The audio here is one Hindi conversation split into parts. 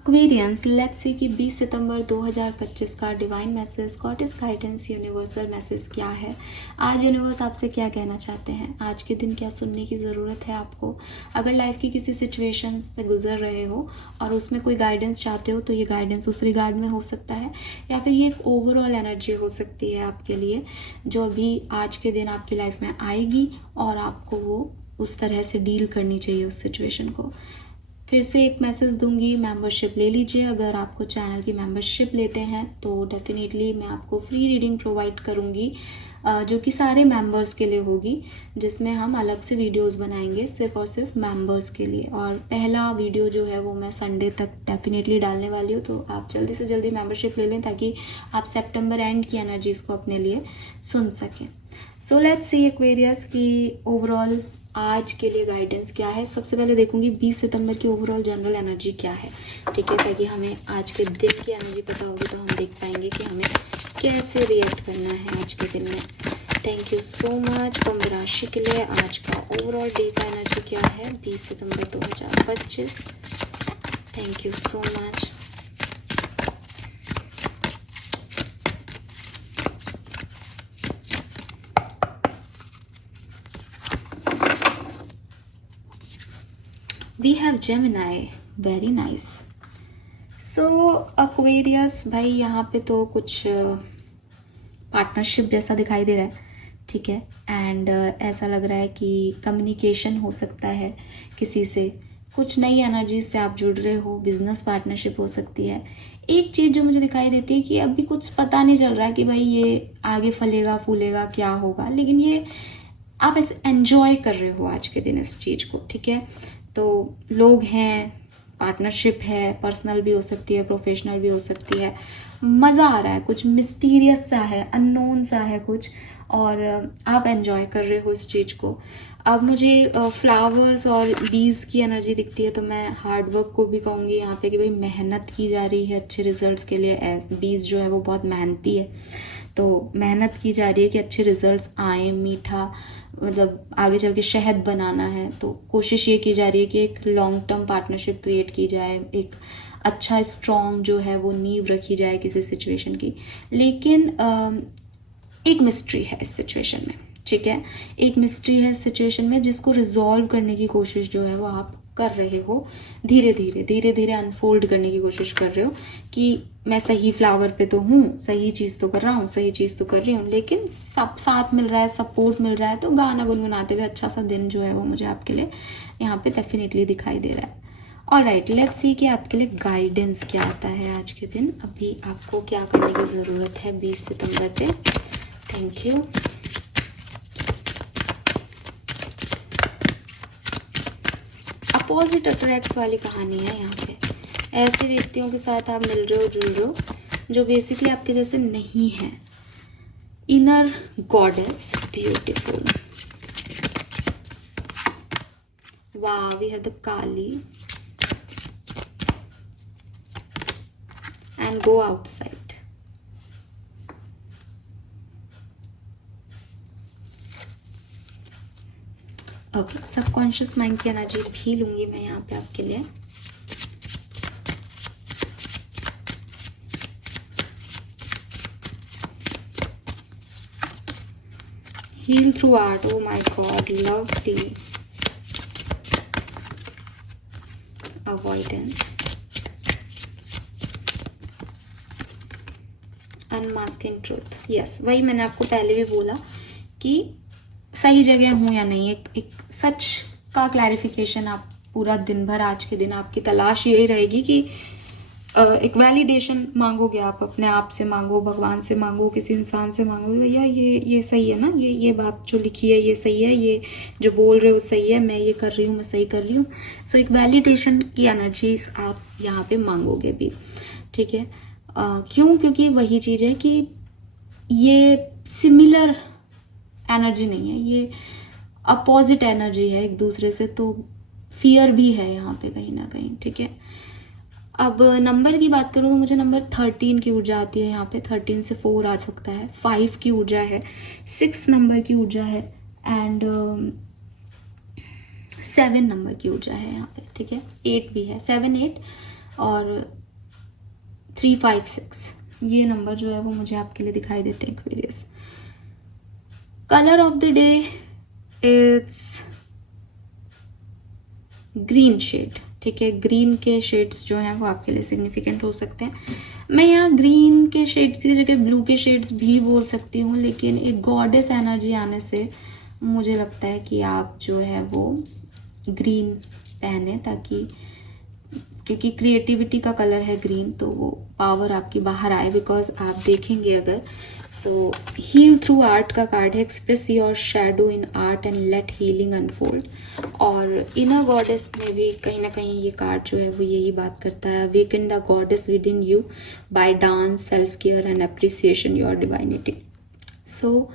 एक्वेरियंस, लेट्स सी कि 20 सितंबर 2025 का divine message, goddess guidance, universal message क्या है। आज यूनिवर्स आपसे क्या कहना चाहते हैं, आज के दिन क्या सुनने की ज़रूरत है आपको। अगर लाइफ की किसी सिचुएशन से गुजर रहे हो और उसमें कोई गाइडेंस चाहते हो तो ये गाइडेंस उस रिगार्ड में हो सकता है, या फिर ये एक ओवरऑल एनर्जी हो सकती है आपके लिए, जो अभी आज के दिन आपकी लाइफ में आएगी और आपको वो उस तरह से डील करनी चाहिए उस सिचुएशन को। फिर से एक मैसेज दूंगी, मेंबरशिप ले लीजिए। अगर आपको चैनल की मेंबरशिप लेते हैं तो डेफिनेटली मैं आपको फ्री रीडिंग प्रोवाइड करूंगी, जो कि सारे मेंबर्स के लिए होगी, जिसमें हम अलग से वीडियोस बनाएंगे सिर्फ और सिर्फ मेंबर्स के लिए। और पहला वीडियो जो है वो मैं संडे तक डेफिनेटली डालने वाली हूँ, तो आप जल्दी से जल्दी मेंबरशिप ले लें ताकि आप सितंबर एंड की एनर्जीज को अपने लिए सुन सकें। सो लेट्स सी एक्वेरियस की ओवरऑल आज के लिए गाइडेंस क्या है। सबसे पहले देखूंगी 20 सितंबर की ओवरऑल जनरल एनर्जी क्या है, ठीक है, ताकि हमें आज के दिन की एनर्जी पता होगी तो हम देख पाएंगे कि हमें कैसे रिएक्ट करना है आज के दिन में। थैंक यू सो मच कुंभ राशि के लिए। आज का ओवरऑल डे का एनर्जी क्या है 20 सितंबर 2025। Thank you so much. We have Gemini, very nice. So Aquarius भाई, यहाँ पे तो कुछ पार्टनरशिप जैसा दिखाई दे रहा है, ठीक है। एंड ऐसा लग रहा है कि कम्युनिकेशन हो सकता है किसी से, कुछ नई एनर्जी से आप जुड़ रहे हो, बिजनेस पार्टनरशिप हो सकती है। एक चीज़ जो मुझे दिखाई देती है कि अभी कुछ पता नहीं चल रहा है कि भाई ये आगे फलेगा फूलेगा क्या होगा, लेकिन ये आप ऐसे एंजॉय कर रहे हो आज के दिन इस चीज़ को, ठीक है। तो लोग हैं, पार्टनरशिप है, पर्सनल भी हो सकती है, प्रोफेशनल भी हो सकती है, मज़ा आ रहा है, कुछ मिस्टीरियस सा है, अननोन सा है कुछ, और आप एंजॉय कर रहे हो इस चीज़ को। अब मुझे फ्लावर्स और बीज की एनर्जी दिखती है, तो मैं हार्डवर्क को भी कहूँगी यहाँ पे कि भाई मेहनत की जा रही है अच्छे रिजल्ट्स के लिए। बीज जो है वो बहुत मेहनती है, तो मेहनत की जा रही है कि अच्छे रिजल्ट्स आए, मीठा मतलब आगे चल के शहद बनाना है, तो कोशिश ये की जा रही है कि एक लॉन्ग टर्म पार्टनरशिप क्रिएट की जाए, एक अच्छा स्ट्रॉन्ग जो है वो नींव रखी जाए किसी सिचुएशन की। लेकिन एक मिस्ट्री है इस सिचुएशन में, ठीक है, एक मिस्ट्री है इस सिचुएशन में जिसको रिजॉल्व करने की कोशिश जो है वो आप कर रहे हो, धीरे धीरे अनफोल्ड करने की कोशिश कर रहे हो कि मैं सही फ्लावर पे तो हूँ, सही चीज़ तो कर रहा हूँ, सही चीज़ तो कर रही हूँ, लेकिन सब साथ मिल रहा है, सपोर्ट मिल रहा है, तो गाना गुनगुनाते हुए अच्छा सा दिन जो है वो मुझे आपके लिए यहाँ पे डेफिनेटली दिखाई दे रहा है। ऑलराइट, लेट्स सी कि आपके लिए गाइडेंस क्या आता है आज के दिन, अभी आपको क्या करने की ज़रूरत है 20 सितंबर पे। Thank you. अपोजिट अट्रैक्ट्स वाली कहानी है यहाँ पे। ऐसे व्यक्तियों के साथ आप मिल रहे हो, जुड़ रहे हो, जो बेसिकली आपके जैसे नहीं है। Inner goddess, beautiful. वाह, we have the Kali and go outside. Okay, subconscious mind की एनर्जी भी लूंगी मैं यहाँ पे आपके लिए। Heal through art, oh my god, lovely. Avoidance, unmasking truth. Yes, वही मैंने आपको पहले भी बोला कि सही जगह हूँ या नहीं, एक सच का क्लैरिफिकेशन आप पूरा दिन भर आज के दिन आपकी तलाश यही रहेगी कि एक वैलिडेशन मांगोगे आप, अपने आप से मांगो, भगवान से मांगो, किसी इंसान से मांगो, भैया ये सही है ना, ये बात जो लिखी है ये सही है, ये जो बोल रहे हो सही है, मैं ये कर रही हूँ, मैं सही कर रही hूँ। सो एक वैलिडेशन की एनर्जीज आप यहाँ पे मांगोगे भी, ठीक है। क्यों? क्योंकि वही चीज़ है कि ये सिमिलर एनर्जी नहीं है, ये अपोजिट एनर्जी है एक दूसरे से, तो फियर भी है यहाँ पे कहीं ना कहीं, ठीक है। अब नंबर की बात करूँ तो मुझे नंबर 13 की ऊर्जा आती है यहाँ पे, 13 से 4 आ सकता है, 5 की ऊर्जा है, 6 नंबर की ऊर्जा है, एंड 7 नंबर की ऊर्जा है यहाँ पे, ठीक है। 8 भी है, 7 8 और 356 ये नंबर जो है वो मुझे आपके लिए दिखाई देते हैं Aquarius. Colour of the day it's green shade, ठीक है। ग्रीन के शेड्स जो हैं वो आपके लिए सिग्निफिकेंट हो सकते हैं। मैं यहाँ ग्रीन के शेड्स की जगह ब्लू के शेड्स भी बोल सकती हूँ, लेकिन एक गॉडेस एनर्जी आने से मुझे लगता है कि आप जो है वो ग्रीन पहने, ताकि क्योंकि क्रिएटिविटी का कलर है ग्रीन, तो वो पावर आपकी बाहर आए। बिकॉज आप देखेंगे अगर, सो हील थ्रू आर्ट का कार्ड है, express your shadow in art and let healing unfold. और इनर गॉडेस में भी कहीं ना कहीं ये कार्ड जो है वो यही बात करता है, awaken the goddess within you by dance, self care and appreciation your divinity. So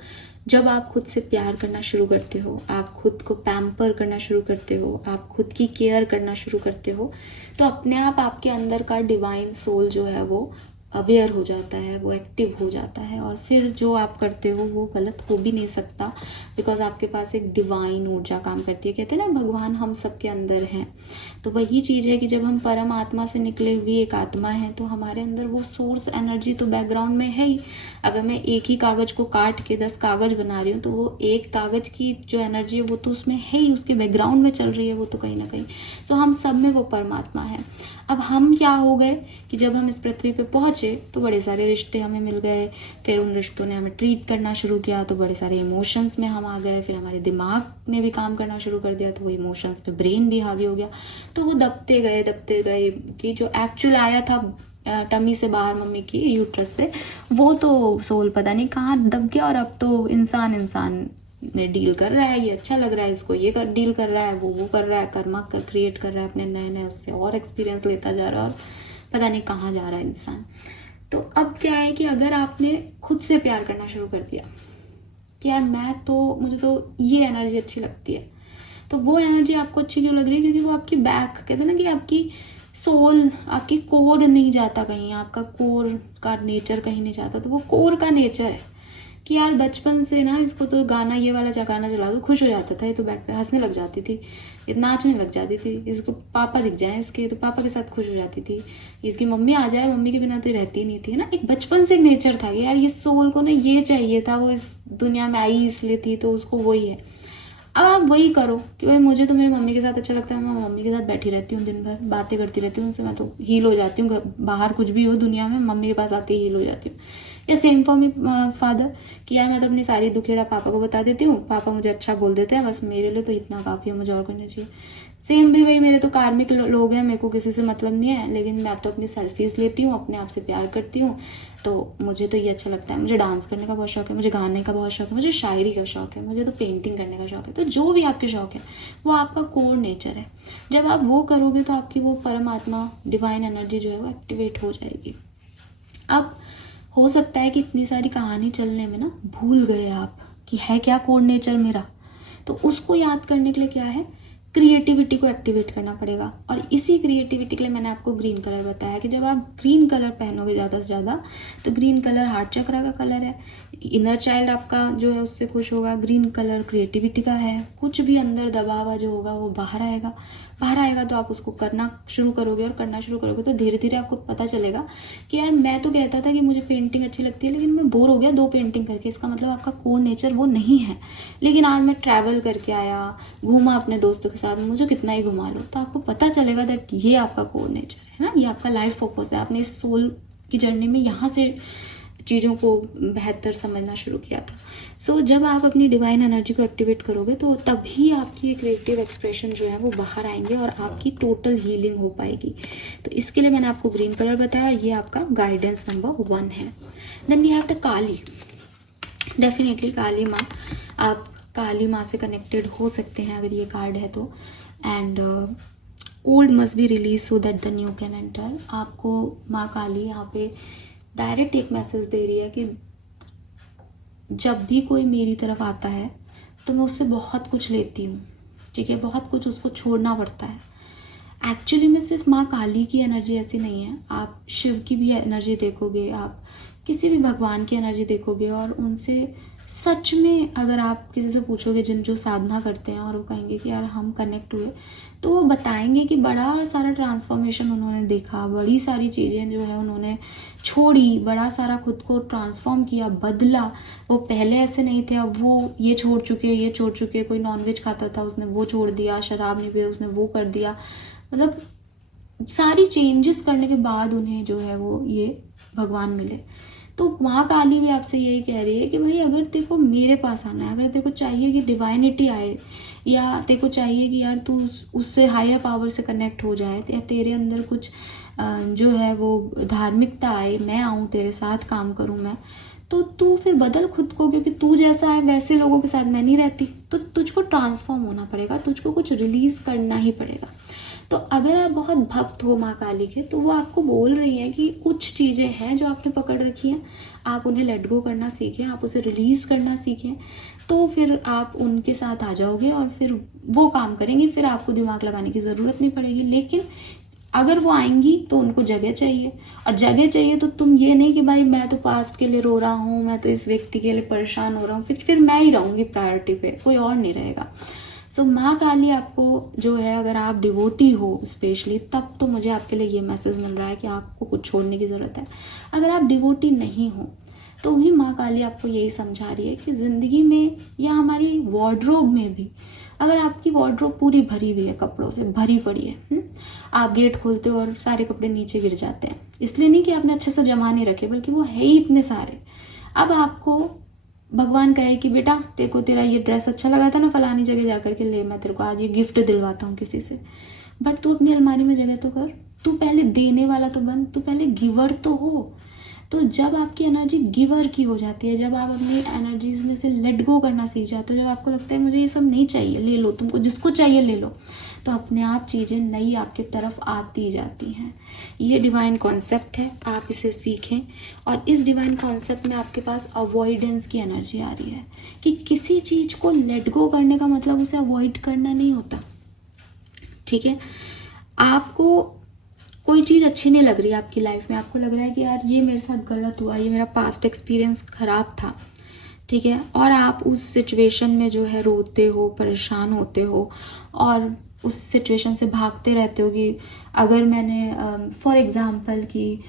जब आप खुद से प्यार करना शुरू करते हो, आप खुद को पैम्पर करना शुरू करते हो, आप खुद की केयर करना शुरू करते हो, तो अपने आप आपके अंदर का डिवाइन सोल जो है वो अवेयर हो जाता है, वो एक्टिव हो जाता है। और फिर जो आप करते हो वो गलत हो भी नहीं सकता, बिकॉज आपके पास एक डिवाइन ऊर्जा काम करती है। कहते हैं ना भगवान हम सबके अंदर हैं, तो वही चीज़ है कि जब हम परम आत्मा से निकले हुए एक आत्मा है, तो हमारे अंदर वो सोर्स एनर्जी तो बैकग्राउंड में है ही। अगर मैं एक ही कागज़ को काट के 10 कागज़ बना रही हूँ, तो वो एक कागज़ की जो एनर्जी है वो तो उसमें है ही, उसके बैकग्राउंड में चल रही है वो तो कहीं ना कहीं। तो हम सब में वो परमात्मा है। अब हम क्या हो गए कि जब हम इस पृथ्वी पे पहुँचे तो बड़े सारे रिश्ते हमें मिल गए, फिर उन रिश्तों ने हमें ट्रीट करना शुरू किया, तो बड़े सारे इमोशंस में हम आ गए, फिर हमारे दिमाग ने भी काम करना शुरू कर दिया, तो वो इमोशंस पे ब्रेन भी हावी हो गया। तो वो दबते गए कि जो एक्चुअल आया था टमी से बाहर, मम्मी की यूट्रस से, वो तो सोल पता नहीं कहाँ दब गया, और अब तो इंसान में डील कर रहा है, ये अच्छा लग रहा है इसको, ये डील कर रहा है, वो कर रहा है, कर्मा कर क्रिएट कर रहा है अपने नए उससे और एक्सपीरियंस लेता जा रहा है, और पता नहीं कहाँ जा रहा है इंसान। तो अब क्या है कि अगर आपने खुद से प्यार करना शुरू कर दिया कि यार मुझे तो ये एनर्जी अच्छी लगती है, तो वो एनर्जी आपको अच्छी क्यों लग रही है? क्योंकि वो आपकी बैक, कहते हैं ना कि आपकी सोल, आपकी कोर नहीं जाता कहीं, आपका कोर का नेचर कहीं नहीं जाता। तो वो कोर का नेचर है कि यार बचपन से ना इसको तो गाना ये वाला गाना चला दो, खुश हो जाता था, ये तो बेड पे हंसने लग जाती थी, ये नाचने लग जाती थी, इसको पापा दिख जाए इसके तो पापा के साथ खुश हो जाती थी, इसकी मम्मी आ जाए, मम्मी के बिना तो रहती ही नहीं थी, है ना। एक बचपन से एक नेचर था कि यार ये सोल को ना ये चाहिए था, वो इस दुनिया में आई इसलिए थी, तो उसको वही है। अब आप वही करो कि भाई मुझे तो मेरी मम्मी के साथ अच्छा लगता है, मैं मम्मी के साथ बैठी रहती हूँ, दिन भर बातें करती रहती हूँ उनसे, मैं तो हील हो जाती हूँ। बाहर कुछ भी हो दुनिया में, मम्मी के पास आते ही हील हो जाती हूँ। या सेम फॉर मी फादर कि यार मैं तो अपनी सारी दुखेड़ा पापा को बता देती हूँ, पापा मुझे अच्छा बोल देते हैं, बस मेरे लिए तो इतना काफ़ी है, मुझे और करना चाहिए। सेम भी भाई मेरे तो कार्मिक लोग हैं, मेरे को किसी से मतलब नहीं है, लेकिन मैं तो अपनी सेल्फीज लेती हूँ, अपने आप से प्यार करती हूँ, तो मुझे तो ये अच्छा लगता है, मुझे डांस करने का बहुत शौक है, मुझे गाने का बहुत शौक है, मुझे शायरी का शौक है, मुझे तो पेंटिंग करने का शौक है। तो जो भी आपके शौक है वो आपका कोर नेचर है। जब आप वो करोगे तो आपकी वो परमात्मा डिवाइन एनर्जी जो है वो एक्टिवेट हो जाएगी। अब हो सकता है कि इतनी सारी कहानी चलने में ना भूल गए आप कि है क्या कोर नेचर मेरा, तो उसको याद करने के लिए क्या है, क्रिएटिविटी को एक्टिवेट करना पड़ेगा। और इसी क्रिएटिविटी के लिए मैंने आपको ग्रीन कलर बताया कि जब आप ग्रीन कलर पहनोगे ज़्यादा से ज़्यादा, तो ग्रीन कलर हार्ट चक्रा का कलर है, इनर चाइल्ड आपका जो है उससे खुश होगा। ग्रीन कलर क्रिएटिविटी का है, कुछ भी अंदर दबा हुआ जो होगा वो बाहर आएगा। बाहर आएगा तो आप उसको करना शुरू करोगे, और करना शुरू करोगे तो धीरे धीरे आपको पता चलेगा कि यार मैं तो कहता था कि मुझे पेंटिंग अच्छी लगती है, लेकिन मैं बोर हो गया 2 पेंटिंग करके। इसका मतलब आपका कोर नेचर वो नहीं है। लेकिन आज मैं ट्रैवल करके आया, घूमा अपने दोस्तों के साथ, मुझे कितना ही घुमा लो, तो आपको पता चलेगा दैट ये आपका कोर नेचर है ना, ये आपका लाइफ पर्पस है। आपने इस सोल की जर्नी में यहाँ से चीज़ों को बेहतर समझना शुरू किया था। सो जब आप अपनी डिवाइन एनर्जी को एक्टिवेट करोगे तो तभी आपकी क्रिएटिव एक्सप्रेशन जो है वो बाहर आएंगे और आपकी टोटल हीलिंग हो पाएगी। तो इसके लिए मैंने आपको ग्रीन कलर बताया, और ये आपका गाइडेंस नंबर 1 है। Then we have the Kali. Definitely Kali माँ, आप काली माँ से कनेक्टेड हो सकते हैं अगर ये कार्ड है तो। And old must be release so that the new can enter. आपको माँ काली यहाँ पे डायरेक्ट एक मैसेज दे रही है कि जब भी कोई मेरी तरफ आता है तो मैं उससे बहुत कुछ लेती हूँ, ठीक है, बहुत कुछ उसको छोड़ना पड़ता है। एक्चुअली में सिर्फ माँ काली की एनर्जी ऐसी नहीं है, आप शिव की भी एनर्जी देखोगे, आप किसी भी भगवान की एनर्जी देखोगे, और उनसे सच में अगर आप किसी से पूछोगे जिन जो साधना करते हैं और वो कहेंगे कि यार हम कनेक्ट हुए, तो वो बताएंगे कि बड़ा सारा ट्रांसफॉर्मेशन उन्होंने देखा, बड़ी सारी चीज़ें जो है उन्होंने छोड़ी, बड़ा सारा खुद को ट्रांसफॉर्म किया, बदला। वो पहले ऐसे नहीं थे, अब वो ये छोड़ चुके, ये छोड़ चुके। कोई नॉनवेज खाता था, उसने वो छोड़ दिया, शराब नहीं पिया, उसने वो कर दिया। मतलब सारी चेंजेस करने के बाद उन्हें जो है वो ये भगवान मिले। तो माँ काली भी आपसे यही कह रही है कि भाई अगर तेरे को मेरे पास आना है, अगर तेरे को चाहिए कि डिवाइनिटी आए, या तेरे को चाहिए कि यार तू उससे हायर पावर से कनेक्ट हो जाए, या तेरे अंदर कुछ जो है वो धार्मिकता आए, मैं आऊँ तेरे साथ काम करूँ मैं, तो तू फिर बदल खुद को, क्योंकि तू जैसा है वैसे लोगों के साथ मैं नहीं रहती। तो तुझको ट्रांसफॉर्म होना पड़ेगा, तुझको कुछ रिलीज करना ही पड़ेगा। तो अगर आप बहुत भक्त हो माँ काली के, तो वो आपको बोल रही है कि कुछ चीज़ें हैं जो आपने पकड़ रखी हैं, आप उन्हें लेट गो करना सीखें, आप उसे रिलीज करना सीखें, तो फिर आप उनके साथ आ जाओगे और फिर वो काम करेंगे, फिर आपको दिमाग लगाने की ज़रूरत नहीं पड़ेगी। लेकिन अगर वो आएंगी तो उनको जगह चाहिए, और जगह चाहिए तो तुम ये नहीं कि भाई मैं तो पास्ट के लिए रो रहा हूँ, मैं तो इस व्यक्ति के लिए परेशान हो रहा हूँ, फिर मैं ही रहूँगी प्रायोरिटी पे, कोई और नहीं रहेगा। सो माँ काली आपको जो है, अगर आप डिवोटी हो स्पेशली, तब तो मुझे आपके लिए ये मैसेज मिल रहा है कि आपको कुछ छोड़ने की ज़रूरत है। अगर आप डिवोटी नहीं हो तो भी माँ काली आपको यही समझा रही है कि ज़िंदगी में या हमारी वार्डरोब में भी, अगर आपकी वार्डरोब पूरी भरी हुई है, कपड़ों से भरी पड़ी है, आप गेट खोलते हो और सारे कपड़े नीचे गिर जाते हैं, इसलिए नहीं कि आपने अच्छे से जमा नहीं रखे, बल्कि वो है ही इतने सारे। अब आपको भगवान कहे कि बेटा तेरे को तेरा ये ड्रेस अच्छा लगा था ना, फलानी जगह जा करके ले, मैं तेरे को आज ये गिफ्ट दिलवाता हूँ किसी से, बट तू अपनी अलमारी में जगह तो कर, तू पहले देने वाला तो बन, तू पहले गिवर तो हो। तो जब आपकी एनर्जी गिवर की हो जाती है, जब आप अपनी एनर्जीज में से लेट गो करना सीख जाते हो, जब आपको लगता है मुझे ये सब नहीं चाहिए, ले लो, तुमको जिसको चाहिए ले लो, तो अपने आप चीज़ें नई आपके तरफ आती जाती हैं। ये डिवाइन कॉन्सेप्ट है, आप इसे सीखें। और इस डिवाइन कॉन्सेप्ट में आपके पास अवॉइडेंस की एनर्जी आ रही है कि किसी चीज़ को लेट गो करने का मतलब उसे अवॉइड करना नहीं होता। ठीक है, आपको कोई चीज़ अच्छी नहीं लग रही आपकी लाइफ में, आपको लग रहा है कि यार ये मेरे साथ गलत हुआ, ये मेरा पास्ट एक्सपीरियंस ख़राब था, ठीक है, और आप उस सिचुएशन में जो है रोते हो, परेशान होते हो, और उस सिचुएशन से भागते रहते हो कि अगर मैंने फॉर एग्ज़ाम्पल कि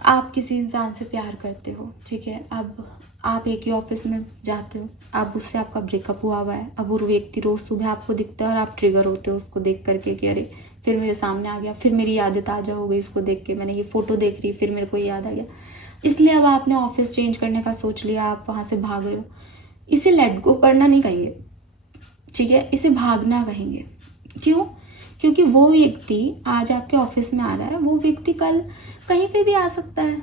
आप किसी इंसान से प्यार करते हो, ठीक है, अब आप एक ही ऑफिस में जाते हो, अब उससे आपका ब्रेकअप हुआ है, अब वो व्यक्ति रोज़ सुबह आपको दिखता है और आप ट्रिगर होते हो उसको देख करके कि अरे फिर मेरे सामने आ गया, फिर मेरी यादें ताज़ा हो गई इसको देख के, मैंने ये फ़ोटो देख रही, फिर मेरे को याद आ गया, इसलिए अब आपने ऑफिस चेंज करने का सोच लिया, आप वहाँ से भाग रहे हो। इसे लेट गो करना नहीं कहेंगे, ठीक है, इसे भागना कहेंगे। क्यों? क्योंकि वो व्यक्ति आज आपके ऑफिस में आ रहा है, वो व्यक्ति कल कहीं पे भी आ सकता है,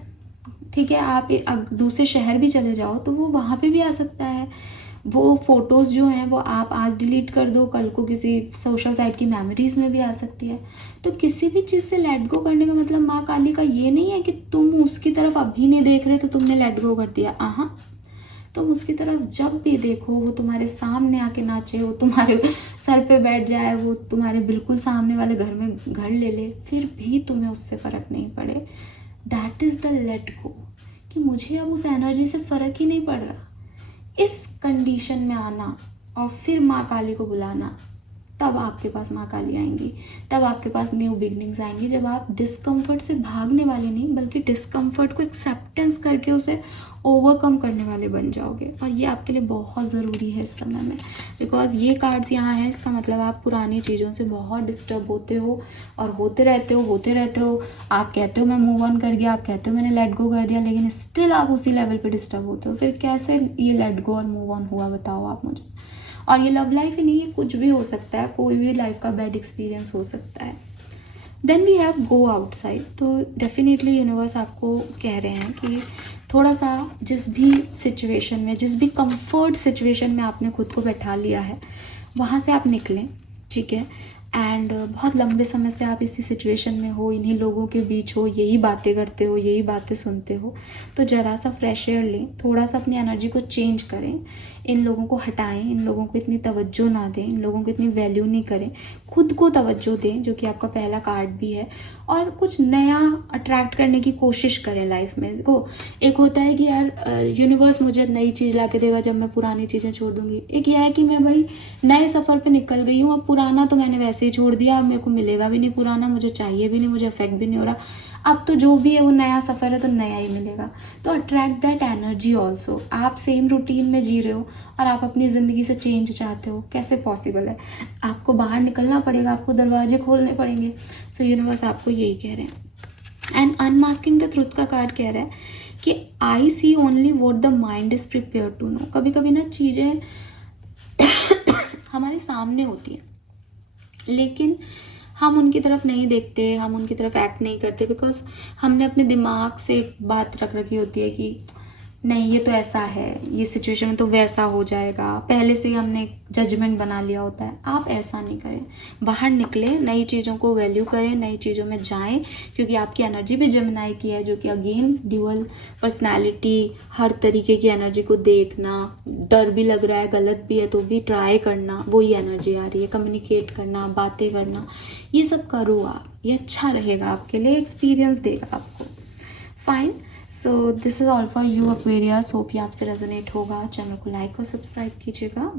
ठीक है, आप दूसरे शहर भी चले जाओ तो वो वहाँ पे भी आ सकता है। वो फोटोज़ जो हैं वो आप आज डिलीट कर दो, कल को किसी सोशल साइट की मेमोरीज में भी आ सकती है। तो किसी भी चीज़ से लेट गो करने का मतलब माँ काली का ये नहीं है कि तुम उसकी तरफ अभी नहीं देख रहे तो तुमने लेट गो कर दिया। तुम उसकी तरफ जब भी देखो, वो तुम्हारे सामने आके नाचे, वो तुम्हारे सर पे बैठ जाए, वो तुम्हारे बिल्कुल सामने वाले घर में घर ले ले, फिर भी तुम्हें उससे फ़र्क नहीं पड़े, that is the let go, कि मुझे अब उस एनर्जी से फ़र्क ही नहीं पड़ रहा। इस कंडीशन में आना और फिर माँ काली को बुलाना, तब आपके पास माँ काली आएंगी, तब आपके पास न्यू बिगनिंग्स आएंगी, जब आप डिस्कम्फर्ट से भागने वाले नहीं बल्कि डिस्कम्फर्ट को एक्सेप्टेंस करके उसे ओवरकम करने वाले बन जाओगे। और ये आपके लिए बहुत ज़रूरी है इस समय में, बिकॉज ये कार्ड्स यहाँ हैं, इसका मतलब आप पुरानी चीज़ों से बहुत डिस्टर्ब होते हो और होते रहते हो। आप कहते हो मैं मूव ऑन कर गया, आप कहते हो मैंने लेट गो कर दिया, लेकिन स्टिल आप उसी लेवल पर डिस्टर्ब होते हो। फिर कैसे ये लेट गो और मूव ऑन हुआ, बताओ आप मुझे। और ये लव लाइफ ही नहीं, ये कुछ भी हो सकता है, कोई भी लाइफ का बैड एक्सपीरियंस हो सकता है। Then we have go outside. तो डेफिनेटली यूनिवर्स आपको कह रहे हैं कि थोड़ा सा जिस भी सिचुएशन में, जिस भी कंफर्ट सिचुएशन में आपने खुद को बैठा लिया है, वहाँ से आप निकलें, ठीक है, एंड बहुत लंबे समय से आप इसी सिचुएशन में हो, इन्हीं लोगों के बीच हो, यही बातें करते हो, यही बातें सुनते हो, तो ज़रा सा फ्रेश एयर लें, थोड़ा सा अपनी एनर्जी को चेंज करें, इन लोगों को हटाएं, इन लोगों को इतनी तवज्जो ना दें, इन लोगों को इतनी वैल्यू नहीं करें, खुद को तवज्जो दें, जो कि आपका पहला कार्ड भी है, और कुछ नया अट्रैक्ट करने की कोशिश करें लाइफ में। देखो, एक होता है कि यार यूनिवर्स मुझे नई चीज़ ला के देगा जब मैं पुरानी चीज़ें छोड़ दूंगी, एक यह है कि मैं भाई नए सफ़र पे निकल गई हूँ, अब पुराना तो मैंने वैसे ही छोड़ दिया, अब मेरे को मिलेगा भी नहीं पुराना, मुझे चाहिए भी नहीं, मुझे अफेक्ट भी नहीं हो रहा, अब तो जो भी है वो नया सफ़र है तो नया ही मिलेगा। तो अट्रैक्ट दैट एनर्जी ऑल्सो। आप सेम रूटीन में जी रहे हो और आप अपनी ज़िंदगी से चेंज चाहते हो, कैसे पॉसिबल है? आपको बाहर निकलना पड़ेगा, आपको दरवाजे खोलने पड़ेंगे। सो यूनिवर्स आपको यही कह रहे हैं। एंड अनमास्किंग द ट्रुथ का कार्ड कह रहा है कि I see only what the mind is prepare to know. कभी कभी ना चीज़ें हमारे सामने होती है लेकिन हम उनकी तरफ नहीं देखते, हम उनकी तरफ एक्ट नहीं करते, बिकॉज हमने अपने दिमाग से एक बात रख रखी होती है कि नहीं ये तो ऐसा है, ये सिचुएशन में तो वैसा हो जाएगा, पहले से ही हमने एक जजमेंट बना लिया होता है। आप ऐसा नहीं करें, बाहर निकले, नई चीज़ों को वैल्यू करें, नई चीज़ों में जाएं, क्योंकि आपकी एनर्जी भी जेमिनाई की है, जो कि अगेन ड्यूअल पर्सनैलिटी, हर तरीके की एनर्जी को देखना, डर भी लग रहा है, गलत भी है तो भी ट्राई करना, वही एनर्जी आ रही है, कम्युनिकेट करना, बातें करना, ये सब करो आप, ये अच्छा रहेगा आपके लिए, एक्सपीरियंस देगा आपको। Fine, so this is all for you Aquarius. Hope ये आपसे रेजोनेट होगा। चैनल को लाइक और सब्सक्राइब कीजिएगा।